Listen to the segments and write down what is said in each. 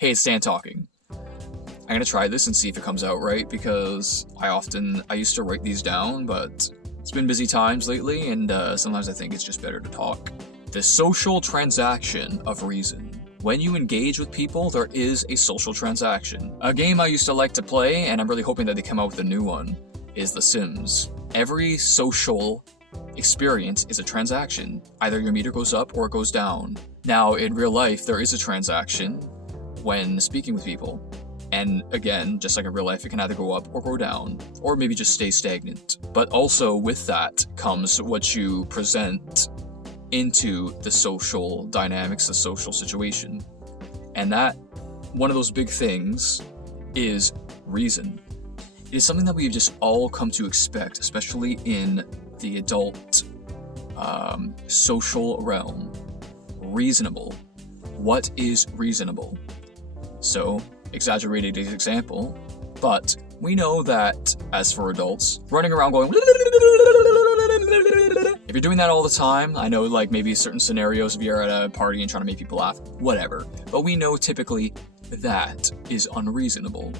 Hey, it's Stan talking. I'm gonna try this and see if it comes out right because I used to write these down, but it's been busy times lately, and sometimes I think it's just better to talk. The social transaction of reason. When you engage with people, there is a social transaction. A game I used to like to play, and I'm really hoping that they come out with a new one, is The Sims. Every social experience is a transaction. Either your meter goes up or it goes down. Now, in real life, there is a transaction when speaking with people. And again, just like in real life, it can either go up or go down, or maybe just stay stagnant. But also with that comes what you present into the social dynamics, the social situation. And that, one of those big things, is reason. It is something that we've just all come to expect, especially in the adult social realm. Reasonable. What is reasonable? So, exaggerated example, but we know that as for adults, running around going, if you're doing that all the time, I know like maybe certain scenarios if you're at a party and trying to make people laugh, whatever, but we know typically that is unreasonable.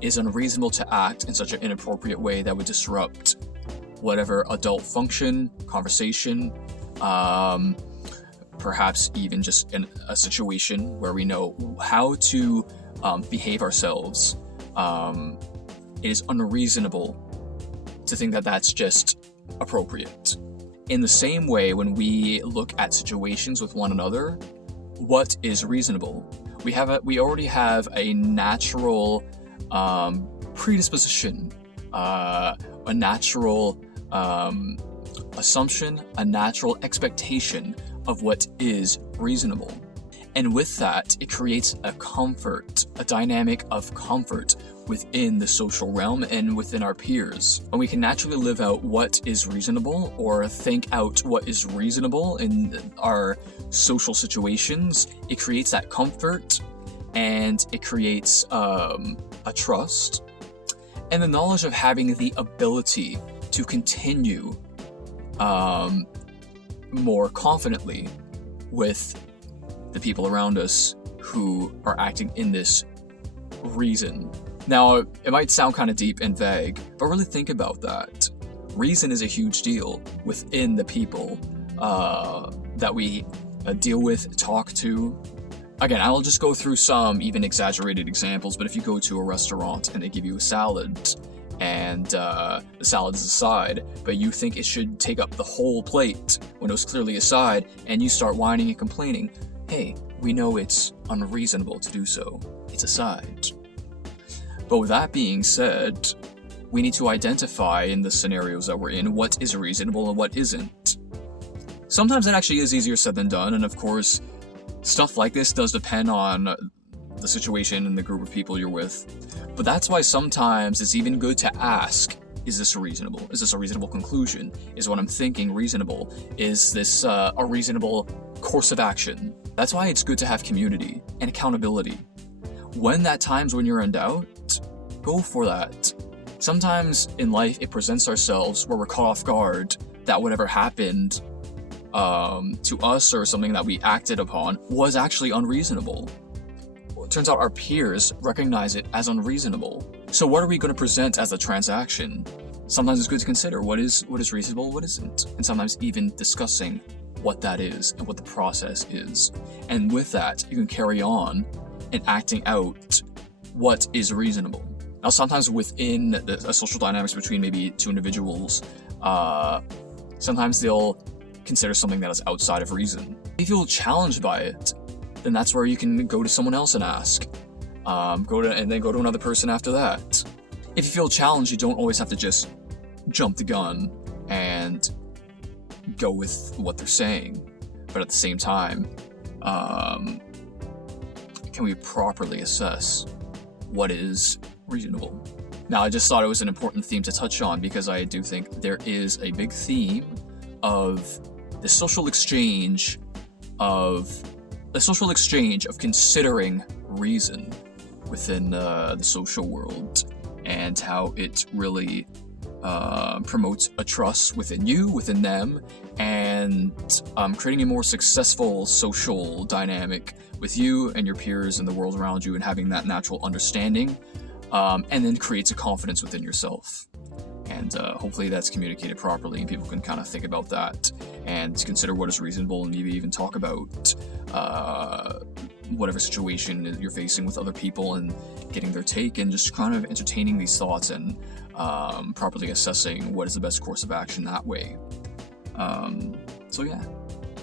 It is unreasonable to act in such an inappropriate way that would disrupt whatever adult function, conversation, perhaps even just in a situation where we know how to behave ourselves. It is unreasonable to think that that's just appropriate. In the same way, when we look at situations with one another, what is reasonable? We already have a natural predisposition, a natural assumption, a natural expectation of what is reasonable. And with that, it creates a comfort, a dynamic of comfort within the social realm and within our peers. When we can naturally live out what is reasonable or think out what is reasonable in our social situations, it creates that comfort and it creates a trust and the knowledge of having the ability to continue more confidently with the people around us who are acting in this reason. Now, it might sound kind of deep and vague, but really think about that. Reason is a huge deal within the people that we deal with, talk to. Again, I'll just go through some even exaggerated examples, but if you go to a restaurant and they give you a salad, and the salad is a side, but you think it should take up the whole plate when it was clearly a side, and you start whining and complaining, hey, we know it's unreasonable to do so. It's a side. But with that being said, we need to identify in the scenarios that we're in what is reasonable and what isn't. Sometimes it actually is easier said than done, and of course, stuff like this does depend on the situation and the group of people you're with. But that's why sometimes it's even good to ask, is this reasonable? Is this a reasonable conclusion? Is what I'm thinking reasonable? Is this a reasonable course of action? That's why it's good to have community and accountability. When you're in doubt, go for that. Sometimes in life it presents ourselves where we're caught off guard that whatever happened to us or something that we acted upon was actually unreasonable. It turns out our peers recognize it as unreasonable. So what are we going to present as a transaction? Sometimes it's good to consider what is reasonable, what isn't, and sometimes even discussing what that is and what the process is. And with that, you can carry on and acting out what is reasonable. Now, sometimes within a social dynamics between maybe two individuals, sometimes they'll consider something that is outside of reason. If you feel challenged by it, then that's where you can go to someone else and ask. And then go to another person after that. If you feel challenged, you don't always have to just jump the gun and go with what they're saying. But at the same time, can we properly assess what is reasonable? Now, I just thought it was an important theme to touch on because I do think there is a big theme of the social exchange of considering reason within the social world and how it really promotes a trust within you, within them, and creating a more successful social dynamic with you and your peers and the world around you, and having that natural understanding, and then creates a confidence within yourself. And hopefully that's communicated properly, and people can kind of think about that and consider what is reasonable, and maybe even talk about whatever situation you're facing with other people and getting their take, and just kind of entertaining these thoughts and properly assessing what is the best course of action that way. So yeah,